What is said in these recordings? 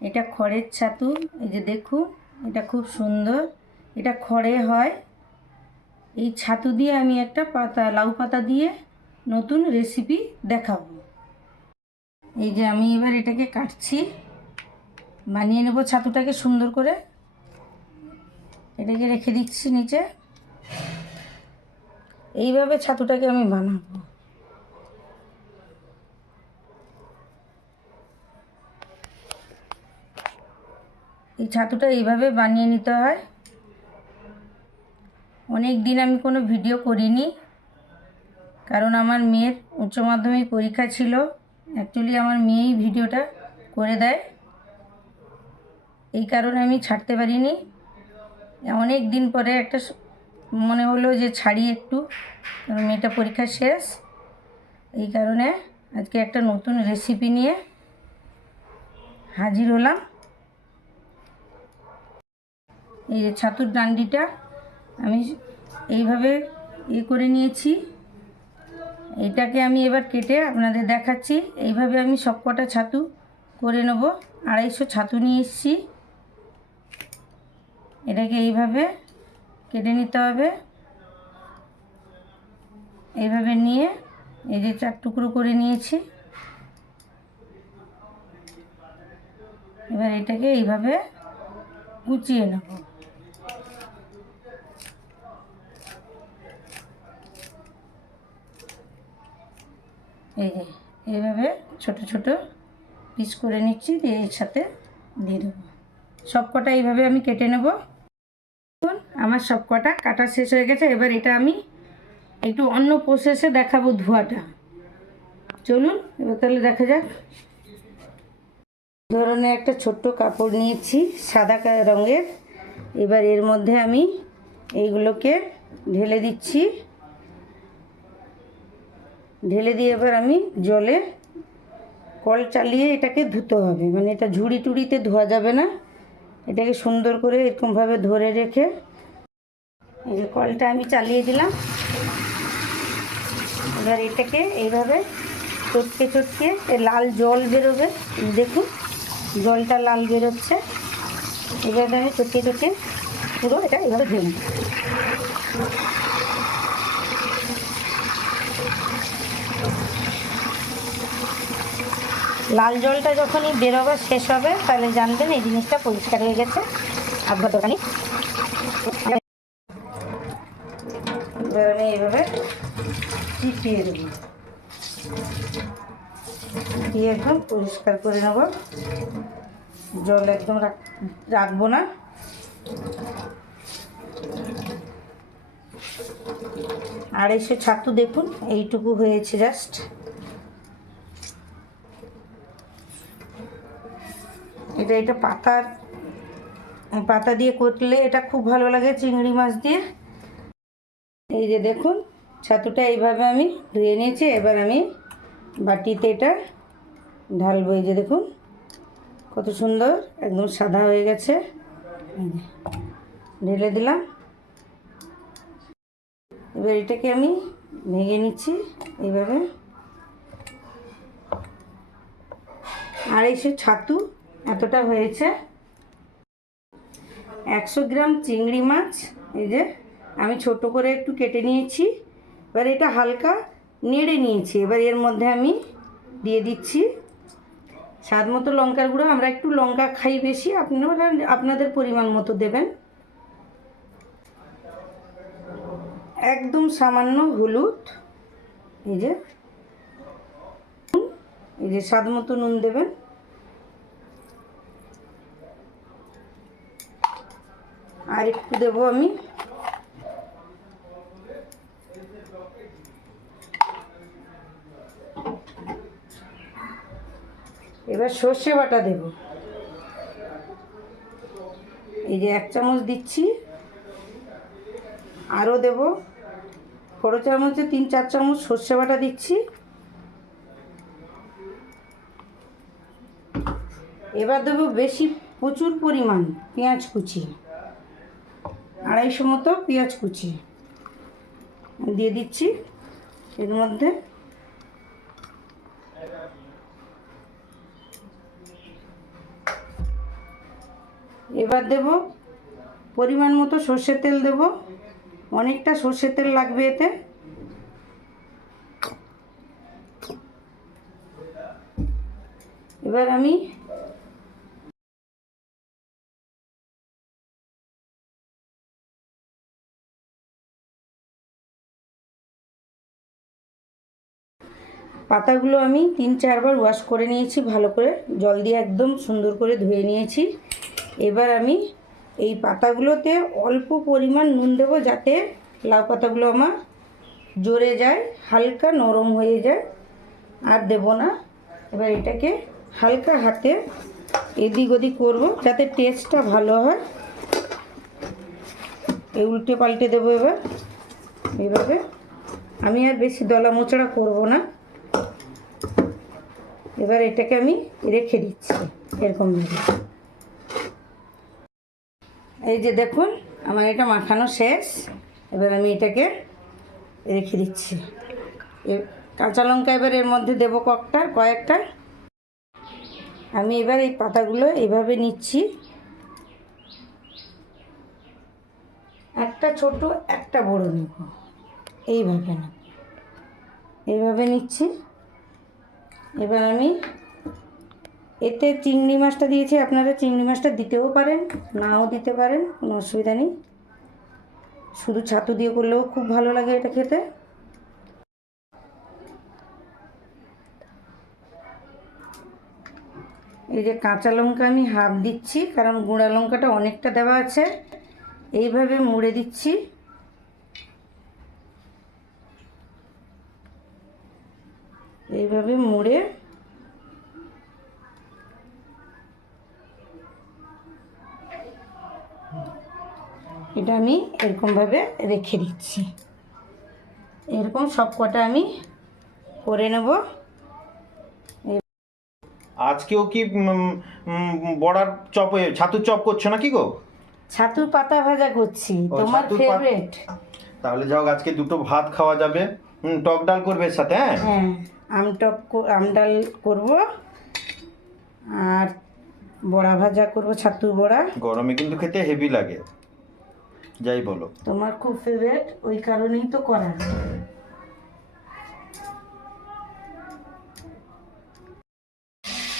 এটা খড়ের ছাতু, এই যে দেখুন, এটা খুব সুন্দর, এটা খড়ে হয়। এই ছাতু দিয়ে আমি একটা পাতা, লাউ পাতা দিয়ে নতুন রেসিপি দেখাবো। এই যে আমি এবার এটাকে কাটছি, বানিয়ে নেব ছাতুটাকে সুন্দর করে। এটাকে রেখে দিচ্ছি নিচে। এইভাবে ছাতুটাকে আমি বানাবো। এই ছাতুটা এইভাবে বানিয়ে নিতে হয়। অনেক দিন আমি কোনো ভিডিও করিনি, কারণ আমার মেয়ের উচ্চ মাধ্যমিক পরীক্ষা ছিল। অ্যাকচুয়ালি আমার মেয়েই ভিডিওটা করে দেয়, এই কারণে আমি ছাড়তে পারিনি। অনেক দিন পরে একটা মনে হলো যে ছাড়ি একটু, কারণ মেয়েটা পরীক্ষা শেষ। এই কারণে আজকে একটা নতুন রেসিপি নিয়ে হাজির হলাম। এই যে ছাতুর ডান্ডিটা আমি এইভাবে করে নিয়েছি। এটাকে আমি এবার কেটে আপনাদের দেখাচ্ছি। এইভাবে আমি সবকটা ছাতু করে নেব। 250 ছাতু নিয়ে এসেছি। এটাকে এইভাবে কেটে নিতে হবে। এইভাবে নিয়ে এই যে 4 টুকরো করে নিয়েছি। এবার এটাকে এইভাবে কুচিয়ে নেব। এই যে এইভাবে ছোট ছোট পিস করে নিচ্ছি, দিয়ে এর সাথে দিয়ে দেবো। সবকটা এইভাবে আমি কেটে নেব। আমার সবকটা কাটা শেষ হয়ে গেছে। এবার এটা আমি একটু অন্য প্রসেসে দেখাবো ধোয়াটা। চলুন এবার তাহলে দেখা যাক। ধরনের একটা ছোট্ট কাপড় নিয়েছি সাদা রঙের। এবার এর মধ্যে আমি এইগুলোকে ঢেলে দিচ্ছি। ঢেলে দিয়ে এবার আমি জলে কল চালিয়ে এটাকে ধুতে হবে। মানে এটা ঝুড়ি টুড়িতে ধোয়া যাবে না। এটাকে সুন্দর করে এরকমভাবে ধরে রেখে, এই যে কলটা আমি চালিয়ে দিলাম। এবার এটাকে এইভাবে চটকে চটকে লাল জল বেরোবে, দেখুন জলটা লাল বেরোচ্ছে। এইভাবে আমি চটকে চটকে পুরো এটা এইভাবে ধুয়ে নিই। লাল জলটা যখনই বেরোবে শেষ হবে, তাহলে জানবেন এই জিনিসটা পরিষ্কার হয়ে গেছে। আবার দোকানে এবার আমি এইভাবে চিপিয়ে দেবো, দিয়ে একদম পরিষ্কার করে নেব। জল একদম রাখবো না। 250 ছাতু দেখুন এইটুকু হয়েছে জাস্ট। এটা পাতা দিয়ে করলে এটা খুব ভালো লাগে, চিংড়ি মাছ দিয়ে। এই যে দেখুন ছাতুটা এইভাবে আমি ধুয়ে নিয়েছি। এবার আমি বাটিতে এটা ঢালবো। এই যে দেখুন কত সুন্দর একদম সাদা হয়ে গেছে। ঢেলে দিলাম। এবার এটাকে আমি ভেঙে নিচ্ছি এইভাবে। 250 ছাতু এতটা হয়েছে। 100 গ্রাম চিংড়ি মাছ এই যে আমি ছোট করে একটু কেটে নিয়েছি। এবার এটা হালকা নেড়ে নিয়েছি। এবার এর মধ্যে আমি দিয়ে দিচ্ছি স্বাদ মতো লঙ্কার গুঁড়ো। আমরা একটু লঙ্কা খাই বেশি, আপনারা আপনাদের পরিমাণ মতো দেবেন। একদম সামান্য হলুদ, এই যে স্বাদ মতো নুন দেবেন। আর একটু দেবো আমি এবার সর্ষে বাটা দেব। এই যে 1 চামচ দিচ্ছি, আরও দেব। বড় চামচে 3-4 চামচ সর্ষে বাটা দিচ্ছি। এবার দেবো প্রচুর পরিমাণ পেঁয়াজ কুচি, 250 মতো পেঁয়াজ কুচি দিয়ে দিচ্ছি এর মধ্যে। এবার দেব পরিমাণ মতো সর্ষের তেল দেব, অনেকটা সর্ষের তেল লাগবে এতে। এবার আমি পাতাগুলো আমি 3-4 বার ওয়াশ করে নিয়েছি, ভালো করে জল দিয়ে একদম সুন্দর করে ধুয়ে নিয়েছি। এবার আমি এই পাতাগুলোতে অল্প পরিমাণ নুন দেবো, যাতে লাউ পাতাগুলো আমার জড়ে যায়, হালকা নরম হয়ে যায়, আর দেব না। এবার এটাকে হালকা হাতে এদিক ওদিক করবো যাতে টেস্টটা ভালো হয়। এই উল্টে পাল্টে দেবো এবার এইভাবে। আমি আর বেশি দলা মোচড়া করব না। এবার এটাকে আমি রেখে দিচ্ছি এরকমভাবে। এই যে দেখুন আমার এটা মাখানো শেষ। এবার আমি এটাকে রেখে দিচ্ছি। কাঁচা লঙ্কা এবার এর মধ্যে দেবো কয়েকটা। আমি এবার এই পাতাগুলো এইভাবে নিচ্ছি, একটা ছোট একটা বড় নেব, এইভাবে না, এইভাবে নিচ্ছি। এবার আমি এতে চিংড়ি মাছটা দিয়েছি, আপনারা চিংড়ি মাছটা দিতেও পারেন, নাও দিতে পারেন, কোনো অসুবিধা নেই। শুধু ছাতু দিয়ে করলেও খুব ভালো লাগে এটা খেতে। এই যে কাঁচা লঙ্কা আমি হাফ দিচ্ছি, কারণ গুঁড়া লঙ্কাটা অনেকটা দেওয়া আছে। এইভাবে মুড়ে দিচ্ছি। এইভাবে মুড়ে এটা আমি এরকমভাবে রেখে দিচ্ছি। এরকম সব কটা আমি করে নেব। আজকেও কি বড়ার চপ, ছাতুর চপ করছো নাকি গো? ছাতুর পাতা ভাজা করছি, তোমার ছাতুর ফেভারিট। তাহলে যাও, আজকে দুটো ভাত খাওয়া যাবে। টক ডাল করবে এর সাথে? হ্যাঁ হ্যাঁ, আম ডাল করব, আর বড়া ভাজা করব, ছাতুর বড়া। গরমে কিন্তু খেতে হেভি লাগে, যাই বলো। তোমার খুব ফেভারিট, ওই কারণেই তো করা।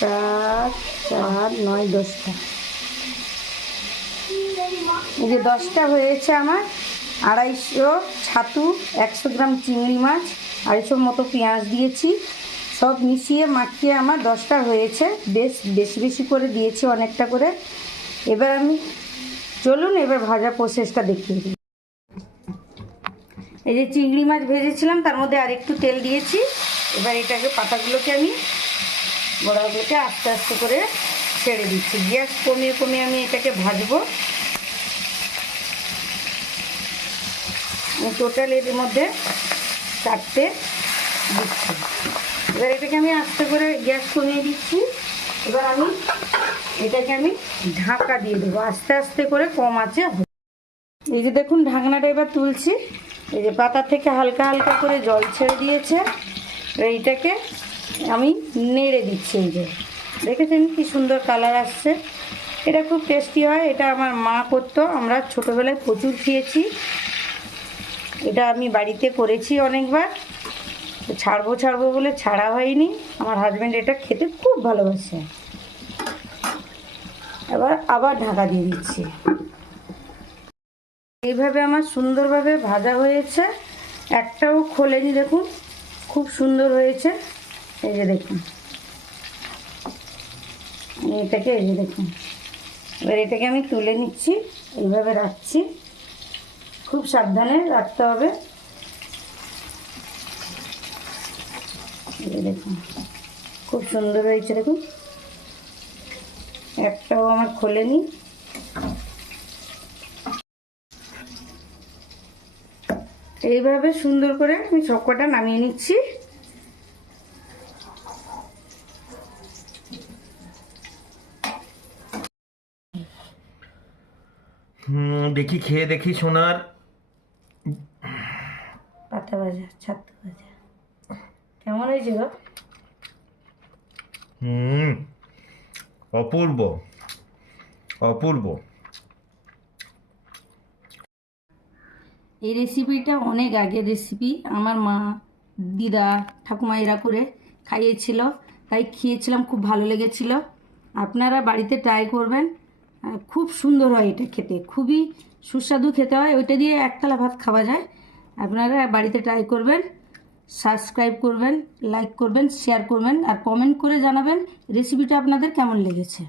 4, 4, 9, 10টা। এই যে 10টা হয়েছে আমার। 250 ছাতু, 100 গ্রাম চিংড়ি মাছ, 250 মতো পেঁয়াজ দিয়েছি, সব মিশিয়ে মাখিয়ে আমার 10টা হয়েছে। বেশি বেশি করে দিয়েছি, অনেকটা করে। এবার আমি চলুন এবার ভাজা প্রসেসটা দেখিয়ে দিই। এই যে চিংড়ি মাছ ভেজেছিলাম, তার মধ্যে আর একটু তেল দিয়েছি। এবার এটাকে পাতাগুলোকে আমি বড়াগুলোকে আস্তে আস্তে করে ছেড়ে দিচ্ছি। গ্যাস কমিয়ে কমিয়ে আমি এটাকে ভাজবো। টোটাল এর মধ্যে 4টে দিচ্ছি। এবার এটাকে আমি আস্তে করে গ্যাস কমিয়ে দিচ্ছি। এবার এটাকে আমি ঢাকা দিয়ে দেবো, আস্তে আস্তে করে কম আঁচে। এই যে দেখুন ঢাকনাটা এবার তুলছি। এই যে পাতা থেকে হালকা হালকা করে জল ছেড়ে দিয়েছে। এইটাকে আমি নেড়ে দিচ্ছি। এই যে দেখেছেন কি সুন্দর কালার আসছে। এটা খুব টেস্টি হয়, এটা আমার মা করতো, আমরা ছোটোবেলায় প্রচুর খেয়েছি। এটা আমি বাড়িতে করেছি অনেকবার, ছাড়বো বলে ছাড়া হয়নি। আমার হাজব্যান্ড এটা খেতে খুব ভালোবাসে। আবার ঢাকা দিয়ে দিচ্ছি। এইভাবে আমার সুন্দরভাবে ভাজা হয়েছে, একটাও খোলেনি। দেখুন খুব সুন্দর হয়েছে। এই যে দেখুন, এটাকে এই যে দেখুন। এবার এটাকে আমি তুলে নিচ্ছি, এইভাবে রাখছি। খুব সাবধানে রাখতে হবে। এই দেখুন খুব সুন্দর হয়েছে। দেখুন একটাও আমার খোলেনি। এইভাবে সুন্দর করে আমি সবকটা নামিয়ে নিচ্ছি। দেখি, খেয়ে দেখি সোনার পাতা ভাজা, ছাতু ভাজা কেমন হয়েছে গো? অপূর্ব। অপূর্ব। এই রেসিপিটা অনেক আগের রেসিপি, আমার মা, দিদা, ঠাকুমা এরা করে খাইয়েছিল, তাই খেয়েছিলাম, খুব ভালো লেগেছিল। আপনারা বাড়িতে ট্রাই করবেন, খুব সুন্দর হয় এটা খেতে, খুবই সুস্বাদু খেতে হয়, ওইটা দিয়ে একতলা ভাত খাওয়া যায়। আপনারা বাড়িতে ট্রাই করবেন, সাবস্ক্রাইব করবেন, লাইক করবেন, শেয়ার করবেন আর কমেন্ট করে জানাবেন রেসিপিটা আপনাদের কেমন লেগেছে।